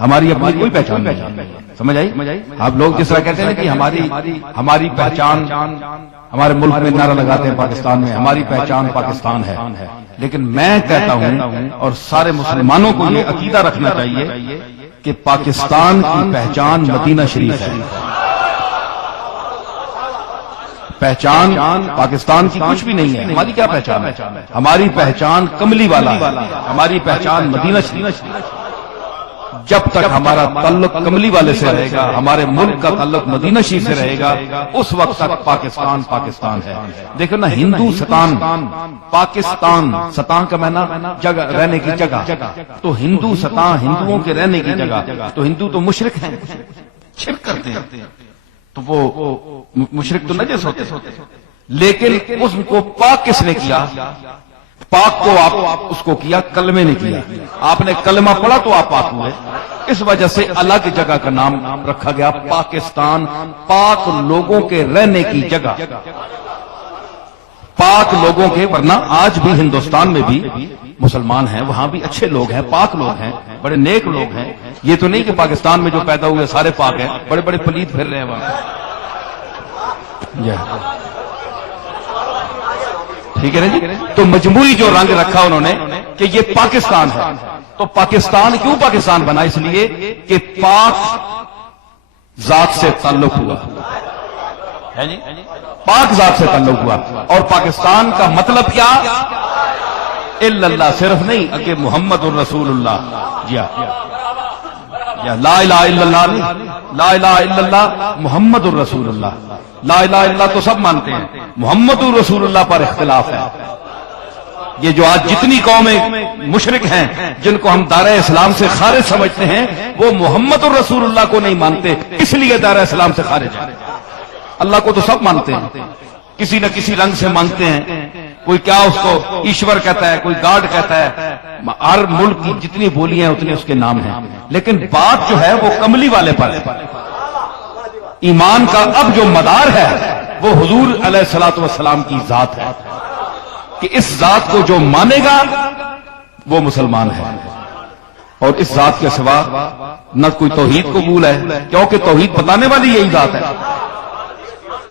ہماری اپنی کوئی پہچان نہیں. سمجھ آئی؟ آپ لوگ جس طرح کہتے ہیں کہ ہماری پہچان، ہمارے ملک میں نعرہ لگاتے ہیں پاکستان میں ہماری پہچان پاکستان ہے، لیکن میں کہتا ہوں اور سارے مسلمانوں کو یہ عقیدہ رکھنا چاہیے کہ پاکستان کی پہچان مدینہ شریف ہے. پہچان پاکستان کی کچھ بھی نہیں ہے. ہماری کیا پہچان ہے؟ ہماری پہچان کملی والا ہے، ہماری پہچان مدینہ شریف. جب تک ہمارا تعلق کملی والے سے رہے گا، ہمارے ملک کا تعلق مدینہ شریف سے رہے گا، اس وقت تک پاکستان پاکستان ہے. دیکھو نا، ہندوستان، پاکستان، ستان کا معنی جگہ، رہنے کی جگہ. تو ہندوستان ہندوؤں کے رہنے کی جگہ. تو ہندو تو مشرک ہیں، شرک کرتے ہیں، تو وہ مشرک تو نجس ہوتے، لیکن اس کو پاک کس نے کیا؟ پاک کو آپ اس کو کیا، کلمے نے کیا. آپ نے کلمہ پڑھا تو آپ پاک ہوئے. اس وجہ سے الگ جگہ کا نام رکھا گیا پاکستان، پاک لوگوں کے رہنے کی جگہ. پاک لوگوں کے، ورنہ آج بھی ہندوستان میں بھی مسلمان ہیں، وہاں بھی اچھے لوگ ہیں، پاک لوگ ہیں، بڑے نیک لوگ ہیں. یہ تو نہیں کہ پاکستان میں جو پیدا ہوئے سارے پاک ہیں، بڑے بڑے پلید پھر رہے ہیں وہاں. ٹھیک ہے نا جی؟ تو مجموعی جو رنگ رکھا انہوں نے کہ یہ پاکستان ہے. تو پاکستان کیوں پاکستان بنا؟ اس لیے کہ پاک ذات سے تعلق ہوا ہے جی، پاک ذات سے تعلق ہوا. اور پاکستان کا مطلب کیا؟ الا اللہ، صرف نہیں کہ محمد الرسول اللہ. لا الہ الا اللہ نہیں، لا الہ الا اللہ محمد الرسول اللہ. لا الہ الا اللہ تو سب مانتے ہیں، محمد الرسول اللہ پر اختلاف ہے. یہ جو آج جتنی قومیں مشرک ہیں، جن کو ہم دائرہ اسلام سے خارج سمجھتے ہیں، وہ محمد الرسول اللہ کو نہیں مانتے، اس لیے دائرہ اسلام سے خارج ہیں. اللہ کو تو سب مانتے ہیں، کسی نہ کسی رنگ سے مانتے ہیں. کوئی کیا اس کو ایشور کہتا ہے، کوئی گاڈ کہتا ہے. ہر ملک کی جتنی بولی ہیں اتنے اس کے نام ہیں، لیکن بات جو ہے وہ کملی والے پر ہے. ایمان کا اب جو مدار ہے وہ حضور علیہ الصلوۃ والسلام کی ذات ہے، کہ اس ذات کو جو مانے گا وہ مسلمان ہے. اور اس ذات کے سوا نہ کوئی توحید قبول ہے، کیونکہ توحید بتانے والی یہی ذات ہے.